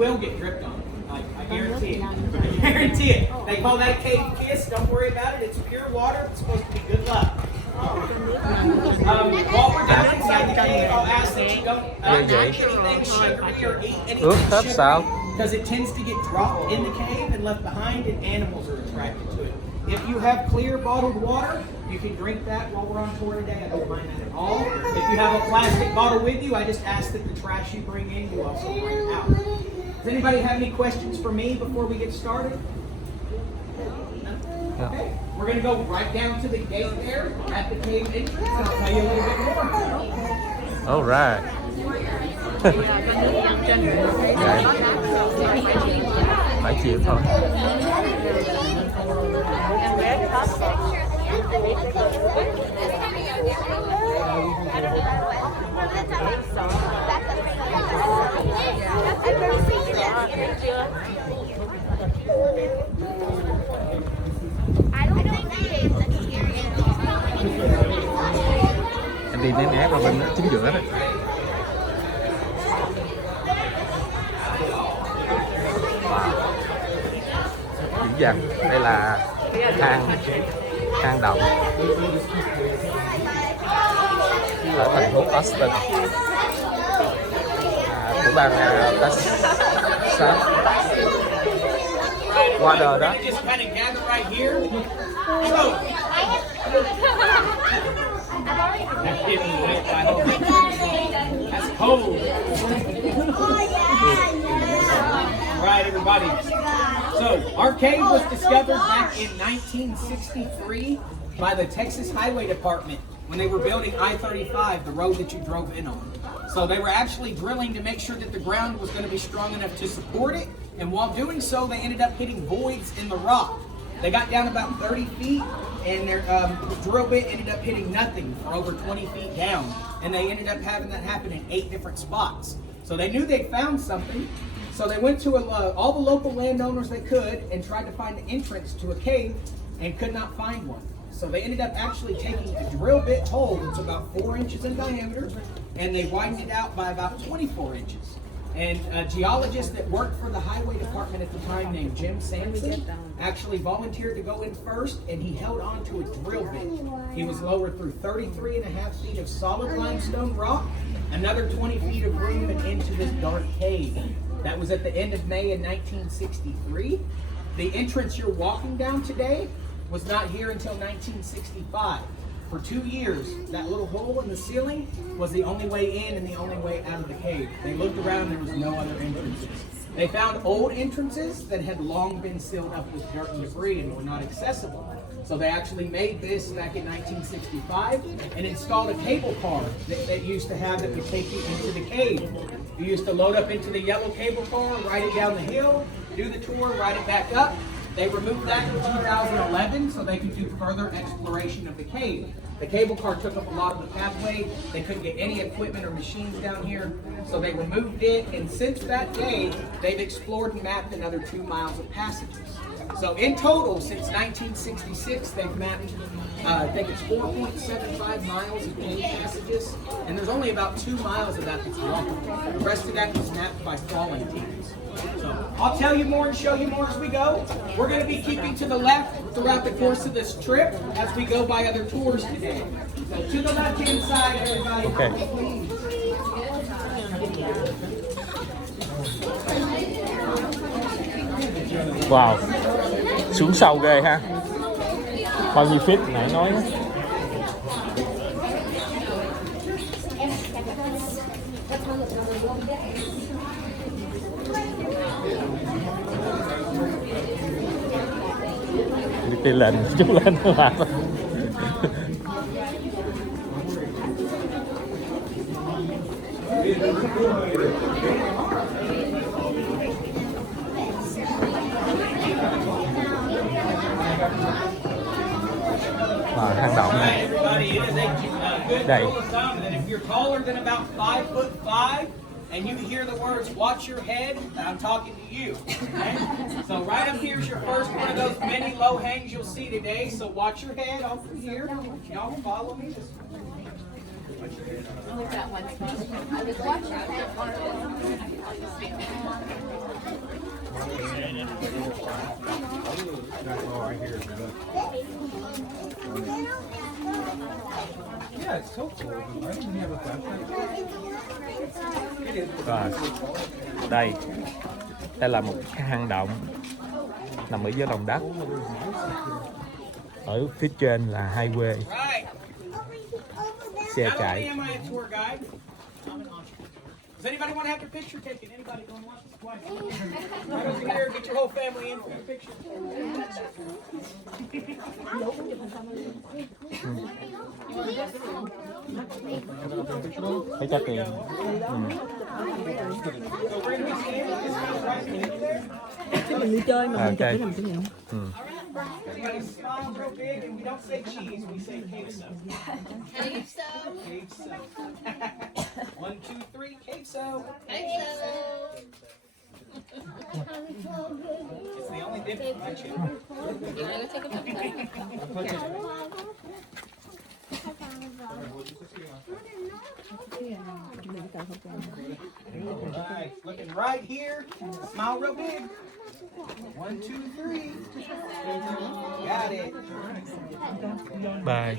will get dripped on. I guarantee it. I guarantee it. They call that a cave kiss. Don't worry about it. It's pure water. It's supposed to be good luck. While we're down inside the cave, I'll ask that you don't drink anything sugary or eat anything sugary because it tends to get dropped in the cave and left behind, and animals are attracted to it. If you have clear bottled water, you can drink that while we're on tour today. I don't mind that at all. If you have a plastic bottle with you, I just ask that the trash you bring in, you also bring out. Does anybody have any questions for me before we get started? No? Okay. We're going to go right down to the gate there at the cave entrance, and I'll tell you a little bit more. All right. Phải chịu thôi. Em đi né qua bên chính giữa đó. Dữ dằn. Đây là hang động ở thành phố Austin của bang Texas. Water đó. That's cold. Right, everybody. So, our cave was discovered back in 1963 by the Texas Highway Department when they were building I-35, the road that you drove in on. So they were actually drilling to make sure that the ground was going to be strong enough to support it, and while doing so, they ended up hitting voids in the rock. They got down about 30 feet, and their drill bit ended up hitting nothing for over 20 feet down, and they ended up having that happen in 8 different spots. So they knew they found something, so they went to all the local landowners they could and tried to find the entrance to a cave and could not find one. So they ended up actually taking a drill bit hole that's about 4 inches in diameter, and they widened it out by about 24 inches. And a geologist that worked for the highway department at the time named Jim Sampson actually volunteered to go in first, and he held on to a drill bit. He was lowered through 33.5 feet of solid limestone rock, another 20 feet of room, and into this dark cave. That was at the end of May in 1963. The entrance you're walking down today was not here until 1965. For 2 years, that little hole in the ceiling was the only way in and the only way out of the cave. They looked around, there was no other entrances. They found old entrances that had long been sealed up with dirt and debris and were not accessible. So they actually made this back in 1965 and installed a cable car that they used to have that would take you into the cave. You used to load up into the yellow cable car, ride it down the hill, do the tour, ride it back up. They removed that in 2011 so they could do further exploration of the cave. The cable car took up a lot of the pathway. They couldn't get any equipment or machines down here, so they removed it. And since that day, they've explored and mapped another 2 miles of passages. So in total, since 1966, they've mapped, I think it's 4.75 miles of cave passages, and there's only about 2 miles of that that's walkable. The rest of that was mapped by crawling teams. So I'll tell you more and show you more as we go. We're going to be keeping to the left throughout the course of this trip as we go by other tours today. So to the left-hand side, everybody. Okay. Wow, xuống sâu ghê ha. Bao nhiêu feet nãy nói á. Đi lên chú lên mà. Hang động này. Đây. If you're taller than about 5'5" and you hear the words "watch your head," I'm talking to you. Okay? So right up here is your first one of those many low hangs you'll see today. So watch your head off through here. Y'all follow me. Watch your head. Yeah, it's so cool. Why didn't you have a flashlight? Rồi, đây là một cái hang động nằm ở dưới lòng đất. Ở phía trên là highway, xe Not only chạy. am I a tour guide, I'm an entrepreneur. Does anybody want to have their picture taken? Anybody going to watch this? Why? Right over here, get your whole family in for a picture. Phải trả tiền. So we're going to be standing just kind of right in there. Mình đi chơi mà mình chụp Ok. cái làm kỷ niệm. Everybody smile real big, and we don't say cheese, we say queso. Queso. 1, 2, 3, queso. It's the only dip in my children. Right, looking right here. Smile real big. 1, 2, 3. Got it. Bye.